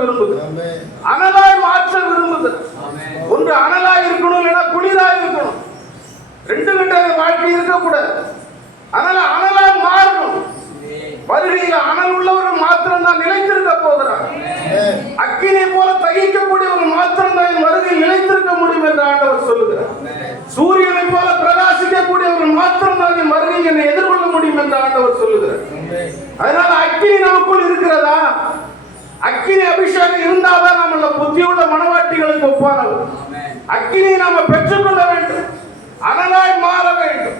விரும்புகிறேன். அனலாய் மாற்ற விரும்புகிறேன். ஒன்று அனலாய் இருக்கணும், இல்லைன்னா குளிராய் இருக்கணும். ரெண்டு கிட்ட வாழ்க்கை இருக்கக்கூடாது. அதனால அனலாய் மாறணும். வருகையில் அனல் உள்ளவர்கள் மாத்திரம் தான் நிலைத்திருக்க போகிறார். அக்கினை போல தகிக்கக்கூடியவர்கள் மாத்திரம் தான் என் வருகையில் நிலைத்திருக்க முடியும் என்று ஆண்டவர் சொல்லுகிறார். சூரியனை போல பிரகாசிக்கக்கூடியவர்கள் மாத்திரம் தான் என் வருகையை என்னை எதிர்கொள்ள முடியும் என்று ஆண்டவர் சொல்லுகிறார். அதனால அக்கினி நமக்குள் இருக்கிறதா? அக்கினி அபிஷேகம் இருந்தால்தான் நம்மள புத்தியுள்ள மனவாட்டிகளுக்கு ஒப்பானது. அக்கினியை நாம பெற்றுக்கொள்ள வேண்டும். அனலாய் மாற வேண்டும்.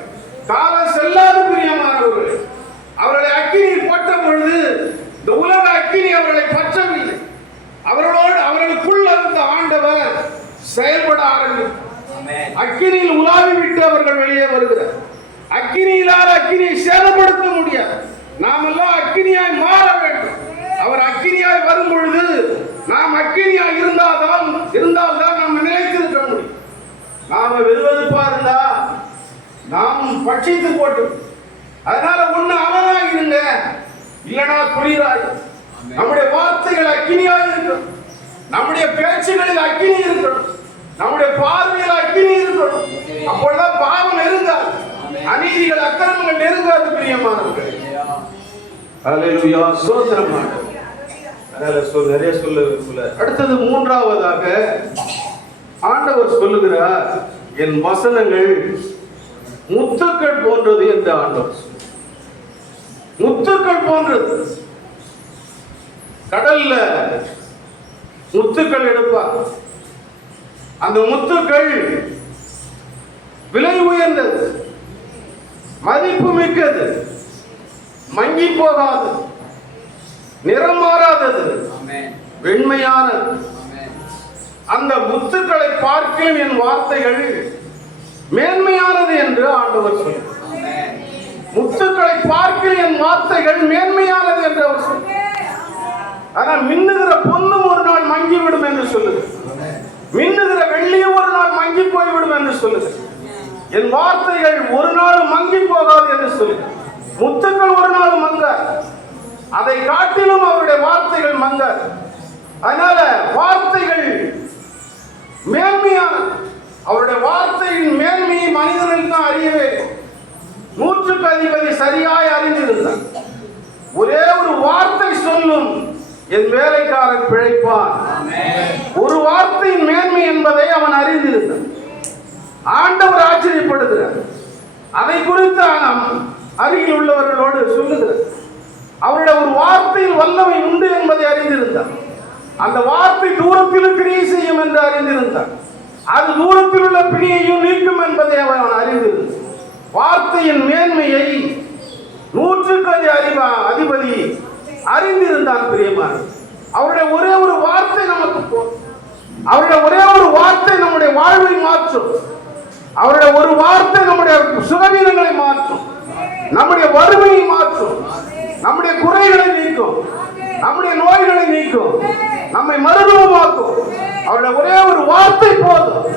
காலம் செல்லாது பிரியமானவர்கள். அவர்களை அக்கினி போட்ட பொழுது இந்த உலக அக்கினி அவர்களை பற்றவில்லை. அவர்களுக்குள் இருந்த ஆண்டவர் செயல்பட ஆரம்பித்தார். அக்கினியில் உலாவி விட்டு அவர்கள் வெளியே வருகிறார். அக்கினியிலால் அக்கினியை சேதப்படுத்த முடியாது. நாமெல்லாம் அக்கினியாய் மாற வேண்டும். அவர் அக்கினியாய் வரும் பொழுது நாம் அக்கினியாய் இருந்தால்தான் நாம் நிலைத்திருக்க முடியும். நாம வெதுவெதுப்பா இருந்தா நாம் பட்சித்து போட்டு. அதனால ஒண்ணு அவனாய் இருங்க, இல்லனா குளிராய். நம்முடைய வார்த்தைகள் அக்கினியாய் இருக்கணும். நம்முடைய பேச்சுகளில் அக்கினி இருக்கணும். நம்முடைய பார்வையில் அக்கினி இருக்கணும். அப்பொழுதுதான் பாவம் நெருங்காது, அநீதிகள் அக்கிரமங்கள் நெருங்காது பிரியமானவர்களே. அல்லேலூயா, ஸ்தோத்திரம். நிறைய சொல்ல. அடுத்தது மூன்றாவதாக ஆண்டவர் சொல்லுகிறார், என் வசனங்கள் முத்துக்கள் போன்றது என்று ஆண்டவர். முத்துக்கள் போன்றது. கடல்ல முத்துக்கள் எடுப்பார். அந்த முத்துக்கள் விலை உயர்ந்தது, மதிப்பு மிக்கது, மங்கி போகாது, நிறம் மாறாதது, வெண்மையானது. அந்த முத்துக்களை பார்க்கும் என் வார்த்தைகள் மேன்மையானது என்று ஆண்டவர் சொல்கிறார். முத்துக்களை பார்க்கும் என் வார்த்தைகள் மேன்மையானது என்று அவர் சொல்கிறார். ஆனால் மின்னுகிற பொன்னும் ஒரு நாள் மங்கிவிடும் என்று சொல்லுது. மின்னுகிற வெள்ளியும் ஒரு நாள் மங்கி போய்விடும் என்று சொல்லுது. என் வார்த்தைகள் ஒரு நாள் மங்கி போகாது என்று சொல்லுது. முத்துக்கள் ஒரு நாள் மங்காது, அதை காட்டிலும் அவருடைய வார்த்தைகள் மங்காது. அதனால வார்த்தைகள் மேன்மையானது. அவருடைய வார்த்தையின் மேன்மையை மனிதனுக்கு தான் அறியவே. 100க்கு அதிபதி சரியாய் அறிந்திருந்தார். ஒரே ஒரு வார்த்தை சொல்லும் என் வேலைக்காரன் பிழைப்பான். ஒரு வார்த்தையின் மேன்மை என்பதை அவன் அறிந்திருந்தான். ஆண்டவர் ஆச்சரியப்படுகிறார். அதை குறித்து அருகில் உள்ளவர்களோடு சொல்லுகிறார். அவருடைய ஒரு வார்த்தையில் வல்லமை உண்டு என்பதை அறிந்திருந்தார். அந்த வார்த்தை தூரத்தில் கிரியை செய்யும் என்று அறிந்திருந்தார். அது தூரத்தில் உள்ள பிணியையும் நீக்கும் என்பதை அவன் அறிந்திருந்தான். வார்த்தையின் மேன்மையை 100க்கு அதிபதி அறிந்திருந்தான் பிரியமான. அவருடைய ஒரே ஒரு வார்த்தை நமக்கு போதும். அவருடைய ஒரே ஒரு வார்த்தை நம்முடைய வாழ்வை மாற்றும். அவருடைய ஒரு வார்த்தை நம்முடைய சுகவீனங்களை மாற்றும், நம்முடைய வறுமையை மாற்றும், நம்முடைய குறைகளை நீக்கும், நம்முடைய நோய்களை நீக்கும், நம்மை மறுரூபமாக்கும். அவருடைய ஒரே ஒரு வார்த்தை போதும்.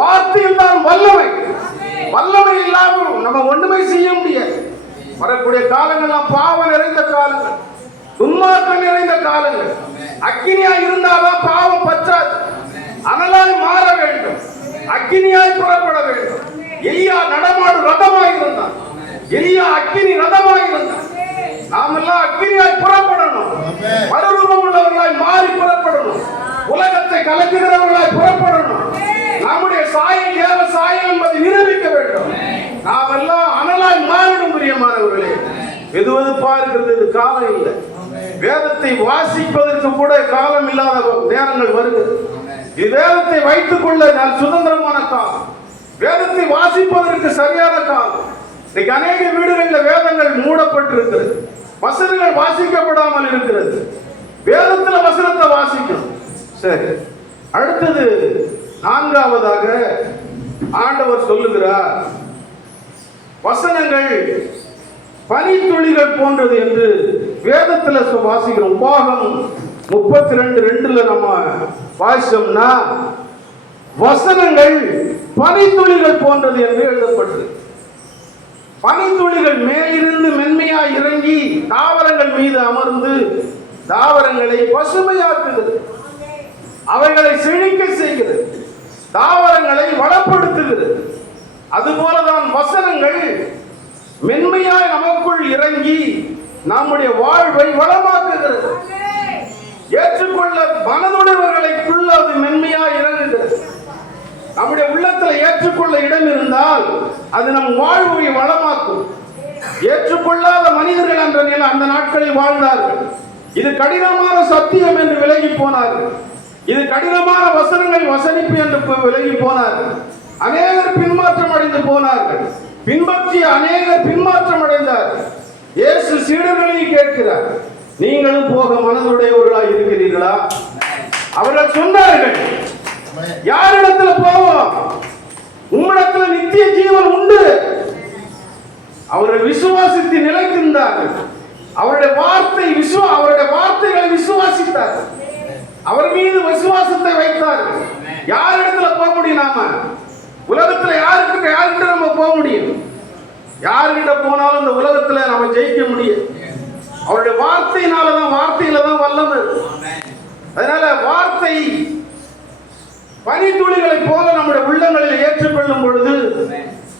வார்த்தையில் தான் வல்லமை. வல்லமை இல்லாமல் நம்ம ஒன்றுமே செய்ய முடியாது. வரக்கூடிய காலங்கள்லாம் பாவம் நிறைந்த காலங்கள், துன்மார்க்கம் நிறைந்த காலங்கள். அக்கினியாய் இருந்தால்தான் பாவம் பற்றாது. அனலாய் மாற வேண்டும், அக்கினியாய் புறப்பட வேண்டும். எலியா நடமாடும் ரதமாய் இருந்தான். எலியா அக்கினி ரதமாய் இருந்தான். நாமெல்லாம் அக்கினியாய் புறப்படணும். மறுரூபம் உள்ளவர்களாய் மாறி புறப்படணும். உலகத்தை கலக்குகிறவர்களாய் புறப்படணும். நம்முடைய சாயம் தேவ சாயம் என்பதை நிரூபிக்க வேண்டும். நாம் எல்லாம் அனலாய் மாறிடும் பிரியமானவர்களே. வெதுவெதுப்பா இருக்கிறது இது காலம் இல்லை. வேதத்தை வாசிப்பதற்கு கூட காலம் இல்லாத நேரங்கள் வருகிறது. வேதத்தை வைத்துக் கொள்ள நான் சுதந்திரமான காலம். வேதத்தை வாசிப்பதற்கு சரியான காலம். இன்னைக்கு அநேக வீடுகளில் வேதங்கள் மூடப்பட்டிருக்கிறது. வசனங்கள் வாசிக்கப்படாமல் இருக்கிறது. வேதத்தில் வசனத்தை வாசிக்கணும். சரி, அடுத்தது நான்காவதாக ஆண்டவர் சொல்லுகிறார், வசனங்கள் பனித்துளிகள் போன்றது என்று வேதத்தில் வாசிக்கிறோம். உபாகம் 32:2 நம்ம வாசிச்சோம்னா வசனங்கள் பனித்துளிகள் போன்றது என்று எழுதப்பட்டது. பனித்துளிகள் மேலிருந்து மென்மையாய் இறங்கி தாவரங்கள் மீது அமர்ந்து தாவரங்களை பசுமையாக்குகிறது, அவைகளை செழிக்க செய்கிறது, தாவரங்களை வளப்படுத்துகிறது. அதுபோலதான் வசனங்கள் மென்மையாய் நமக்குள் இறங்கி நம்முடைய வாழ்வை வளமாக்குகிறது. ஏற்றுக்கொள்ள மனதுடையவர்களுக்குள்ள அது மென்மையாய் இறங்குகிறது. நம்முடைய உள்ளத்தில் ஏற்றுக்கொள்ள இடம் இருந்தால் அது நம் வாழ்வை வளமாக்கும். ஏற்றுக்கொள்ளாத மனிதர்கள் என்ற நிலை அந்த நாட்களில் வாழ்ந்தார்கள். இது கடினமான சத்தியம் என்று விலகி போனார்கள். இது கடினமான வசனங்கள் வசனிப்பு என்று விலகி போனார்கள். அநேகர் பின்மாற்றம் அடைந்து போனார்கள். பின்பற்றிய அநேகர் பின்மாற்றம் அடைந்தார்கள். இயேசு சீடர்களையும் கேட்கிறார், நீங்களும் போக மனதுடையவர்களாய் இருக்கிறீர்களா? அவர்கள் சொன்னார்கள், யாரிடத்துல போவோம்? உம்மிடத்துல நித்திய ஜீவன் உண்டு. அவர்கள் விசுவாசித்து நிலைத்திருந்தார்கள். அவருடைய வார்த்தைகளை விசுவாசித்தார்கள். அவர் மீது விசுவாசத்தை வைத்தார்கள். யாரிடத்துல போக முடியும்? நாம உலகத்துல யாருக்கிட்ட நம்ம போக முடியும்? யாருக்கிட்ட போனாலும் இந்த உலகத்துல நம்ம ஜெயிக்க முடியும். அவருடைய வார்த்தையில தான் வல்லமை. அதனால வார்த்தை பனித்துளிகளை போல நம்முடைய உள்ளங்களில் ஏற்றுக்கொள்ளும் பொழுது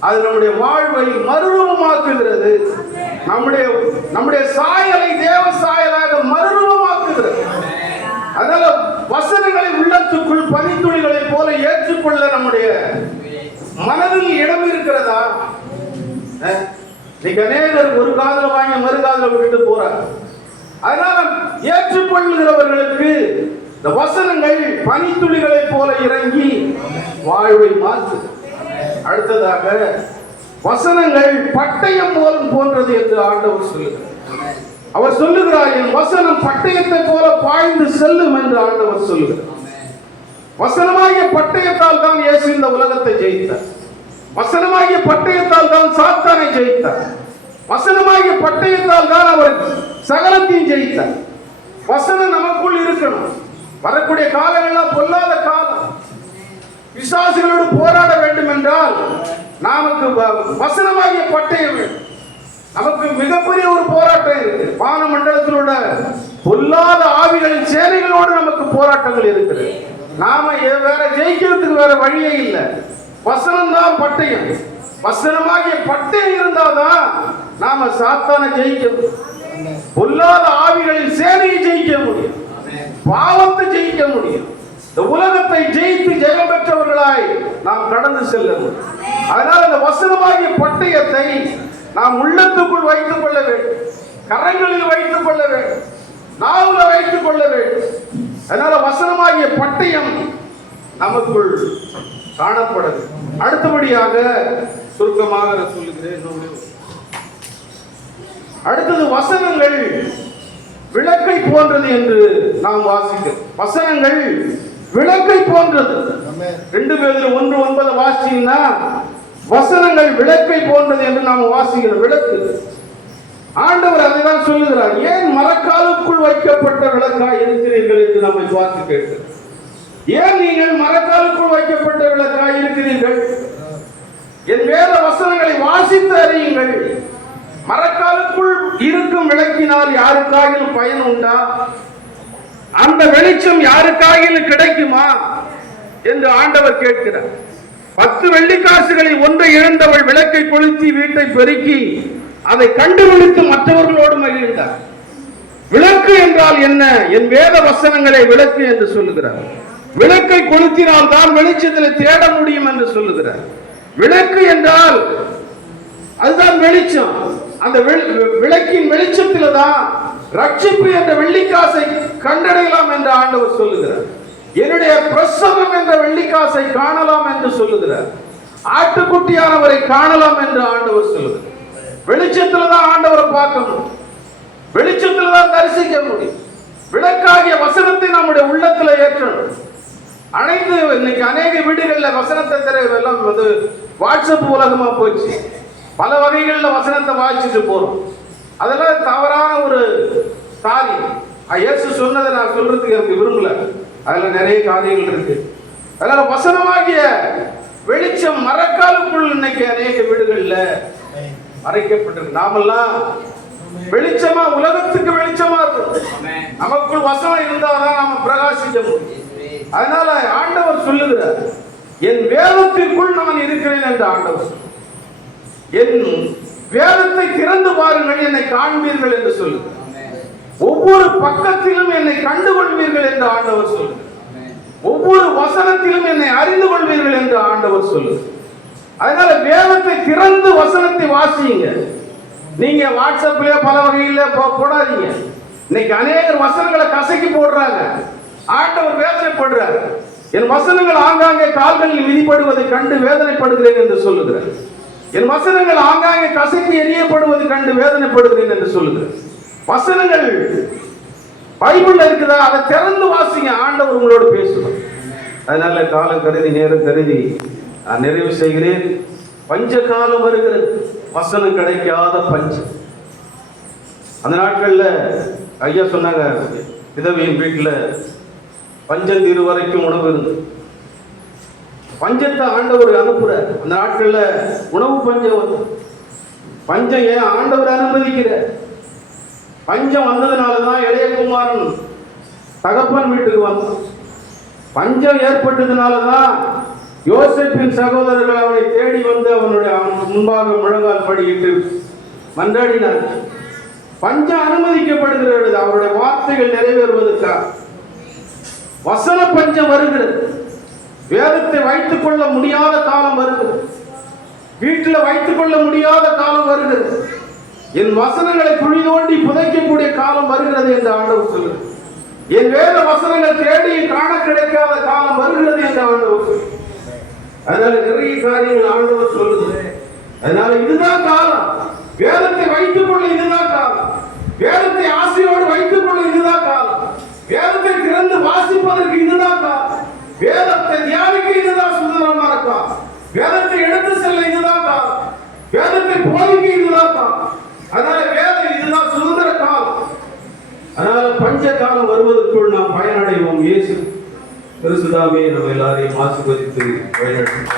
அது நம்முடைய வாழ்வை மறுரூபமாக்குகிறது. நம்முடைய சாயலை தேவ சாயலாக மறுரூபமாக்குகிறது. அதனால வசனங்களை உள்ளத்துக்குள் பனித்துளிகளை போல ஏற்றுக்கொள்ள நம்முடைய மனதில் இடம் இருக்கிறதா? இன்னைக்கு அநேகர் ஒரு காதல வாங்கி மறு காதல விட்டு போறாங்க. அதனால ஏற்றுக்கொள்ளுகிறவர்களுக்கு இந்த வசனங்கள் பனித்துளிகளை போல இறங்கி வாழ்வை மாற்று. அடுத்ததாக வசனங்கள் பட்டயம் போன்றது என்று ஆண்டவர் சொல்லுகிறார். அவர் சொல்லுகிறார், என் வசனம் பட்டயத்தை போல பாய்ந்து செல்லும் என்று ஆண்டவர் சொல்லுகிறார். வசனமாகிய பட்டயத்தால் தான் இயேசு இந்த உலகத்தை ஜெயித்தார். வசனமாகிய பட்டயத்தால் தான் சாத்தானை ஜெயித்தார். வசனமாகிய பட்டயத்தால் தான் அவர் சகலத்தையும் ஜெயித்தார். வசனம் நமக்குள் இருக்கணும். வரக்கூடிய காலங்கள்லாம் பொல்லாத காலம். பிசாசுகளோடு போராட வேண்டும் என்றால் நமக்கு வசனமாகிய பட்டயம் வேண்டும். நமக்கு மிகப்பெரிய ஒரு போராட்டம் இருக்கு. வான மண்டலத்திலோட பொல்லாத ஆவிகளின் சேனைகளோடு நமக்கு போராட்டங்கள் இருக்கிறது. நாம வேற ஜெயிக்கிறதுக்கு வேற வழியே இல்லை. வசனம் தான் பட்டயம். வசனமாகிய பட்டயம் இருந்தாதான் நாம சாத்தானை ஜெயிக்க முடியும். பொல்லாத ஆவிகளின் சேனையை ஜெயிக்க முடியும். பாவத்தை ஜெயிக்க முடியும். இந்த உலகத்தை ஜெயித்து ஜெயம் பெற்றவர்களாய் நாம் கடந்து செல்ல முடியும். அதனால் இந்த வசனமாகிய பட்டயத்தை நாம் உள்ளத்துக்குள் வைத்துக் கொள்ள வேண்டும். கரங்களில் வைத்துக் கொள்ள வேண்டும். நாவுல வைத்துக் கொள்ள வேண்டும். அதனால வசனமாகிய பட்டயம் நமக்குள் காணப்படுது. அடுத்தபடியாக சுருக்கமாக சொல்லுகிறேன். அடுத்தது வசனங்கள் விளக்கை போன்றது என்று நாம் வாசிக்கிறோம். வசனங்கள் விளக்கை போன்றது. 2 பேதுரு 1:9 வாசிச்சீங்கன்னா வசனங்கள் விளக்கை போன்றது என்று நாம் வாசிக்கிறோம். விளக்கு ஆண்டவர் அதை தான் சொல்லுகிறார். ஏன் மரக்காலுக்குள் வைக்கப்பட்ட விளக்காய் இருக்கிறீர்கள் என்று நம்மை பார்த்து கேட்கிறோம். ஏன் நீங்கள் மரக்காலுக்குள் வைக்கப்பட்ட விளக்காய் இருக்கிறீர்கள்? என் வேத வசனங்களை வாசித்து அறியுங்கள். மரக்காலுக்குள் இருக்கும் விளக்கினால் யாருக்காகிலும் பயன் உண்டா? அந்த வெளிச்சம் யாருக்காகிலும் கிடைக்குமா என்று ஆண்டவர் கேட்கிறார். 10 வெள்ளிக்காசுகளில் ஒன்றை இழந்தவள் விளக்கை கொளுத்தி வீட்டை பெருக்கி அதை கண்டுபிடித்து மற்றவர்களோடு மகிழ்ந்தார். விளக்கு என்றால் என்ன? என் வேத வசனங்களை விளக்கு என்று சொல்லுகிறார். விளக்கை கொளுத்தினால் தான் வெளிச்சத்தில் தேட முடியும் என்று சொல்லுகிறார். விளக்கு என்றால் அதுதான் வெளிச்சம். அந்த விளக்கின் வெளிச்சத்தில் தான் ரட்சிப்பு என்ற வெள்ளிக்காசை கண்டடையலாம் என்று ஆண்டவர் சொல்லுகிறார். என்னுடைய பிரசவம் என்ற வெள்ளிக்காசை காணலாம் என்று சொல்லுகிறார். ஆட்டுக்குட்டியானவரை காணலாம் என்று ஆண்டவர் சொல்லுகிறார். வெளிச்சத்தில் தான் ஆண்டவரை பார்க்கணும். வெளிச்சத்தில் தான் தரிசிக்க முடியும். விளக்காகிய வசனத்தை நம்முடைய உள்ளத்துல ஏற்றணும். அனைத்து இன்னைக்கு அநேக வீடுகளில் வசனத்தை எல்லாம் வந்து வாட்ஸ்அப் உலகமா போச்சு. பல வகைகளில் வசனத்தை வாசிச்சுட்டு போறோம். அதெல்லாம் தவறான ஒரு காரியம். இயேசு சொன்னதை நான் சொல்றதுக்கு எனக்கு விரும்பல. அதுல நிறைய காரியங்கள் இருக்கு. அதனால வசனமாகிய வெளிச்சம் மரக்காலுக்குள் இன்னைக்கு அநேக வீடுகள்ல மறைக்கப்பட்டிருக்கு. நாமெல்லாம் வெளிச்சமா, உலகத்துக்கு வெளிச்சமா இருக்கும். நமக்குள் வசனம் இருந்தாதான் நாம பிரகாசிக்க முடியும். அதனால ஆண்டவர் சொல்லுகிறார், என் வேதத்திற்குள் நான் இருக்கிறேன் என்று ஆண்டவர். என் வேதத்தை திறந்து பாருங்கள், என்னை காண்பீர்கள் என்று சொல்லுகிறார். ஒவ்வொரு பக்கத்திலும் என்னை கண்டுகொள்வீர்கள் என்று ஆண்டவர் சொல்லுகிறார். ஒவ்வொரு வசனத்திலும் என்னை அறிந்து கொள்வீர்கள் என்று ஆண்டவர் சொல்லுகிறார். அதனால வேதத்தை திறந்து வசனத்தை வாசியுங்க. நீங்க வாட்ஸ்அப்ல பல வகையில போடாதீங்க. இன்னைக்கு அநேகர் வசனங்களை கசக்கி போடுறாங்க. ஆண்டவர் வேதனைப்படுறார். என் வசனங்கள் ஆங்காங்கே கால்களில் மிதிப்படுவதை கண்டு வேதனைப்படுகிறேன் என்று சொல்லுகிறார். என் வசனங்கள் ஆங்காங்கே கசக்கி எரியப்படுவதை கண்டு வேதனைப்படுகிறேன் என்று சொல்லுகிறார். வசனங்கள் பைபிள்ல இருக்குதா, அதை திறந்து வாசிங்க. ஆண்டவர் உங்களோடு பேசுவார். அதனால காலம் கருதி, நேரம் கருதி நான் நிறைவு செய்கிறேன். பஞ்ச காலம் வருகிறது, வசனம் கிடைக்காத பஞ்சம். அந்த நாட்கள்ல ஐயா சொன்னாங்க, விதவையின் வீட்டில் பஞ்சம் தீரு வரைக்கும் உணவு இருந்து பஞ்சத்தை ஆண்டவர் அனுப்புற. அந்த நாட்கள்ல உணவு பஞ்சம் வந்து பஞ்சம் ஏன் ஆண்டவர் அனுமதிக்கிற? பஞ்சம் வந்ததுனாலதான் இளையகுமாரன் தகப்பன் வீட்டுக்கு வந்தான். பஞ்சம் ஏற்பட்டதுனாலதான் யோசேப்பின் சகோதரர்கள் அவனை தேடி வந்து அவனுடைய முன்பாக முழங்கால் படியிட்டு மன்றாடினார். பஞ்சம் அனுமதிக்கப்படுகிறது அவருடைய வார்த்தைகள் நிறைவேறுவதற்காக. வசன பஞ்சம் வருகிறது. வேதத்தை வைத்துக் கொள்ள முடியாத காலம் வருகிறது. வீட்டில் வைத்துக் கொள்ள முடியாத காலம் வருகிறது. என் வசனங்களை குழி தோண்டி புதைக்கக்கூடிய காலம் வருகிறது என்று ஆண்டவர் சொல்லுகிறார். என் வேத வசனங்கள் தேடி காண கிடைக்காத காலம் வருகிறது என்று ஆண்டவர் சொல்லுகிறார். அதனால நிறைய காரியங்கள் ஆண்டவர் சொல்லுகிறேன். அதனால இதுதான் காலம். வேதத்தை வைத்துக் கொள்ள இதுதான் காலம். வேதத்தை ஆசையோடு வைத்துக் கொள்ள இதுதான் காலம். வேதத்தை திறந்து வாசிப்பதற்கு இதுதான் காலம். வேதத்தை தியானிக்க இதுதான் சுதந்திரமான காலம். வேதத்தை எடுத்து செல்ல இதுதான் காலம். வேதத்தை போதிக்க இதுதான் காலம். அதனால வேதம் இதுதான் சுதந்திர காலம். அதனால பஞ்ச காலம் வருவதற்குள் நாம் பயனடைவோம். இயேசு கிறிஸ்துவே நம்ம எல்லாரையும் ஆசீர்வதித்து வழிநடத்தும்.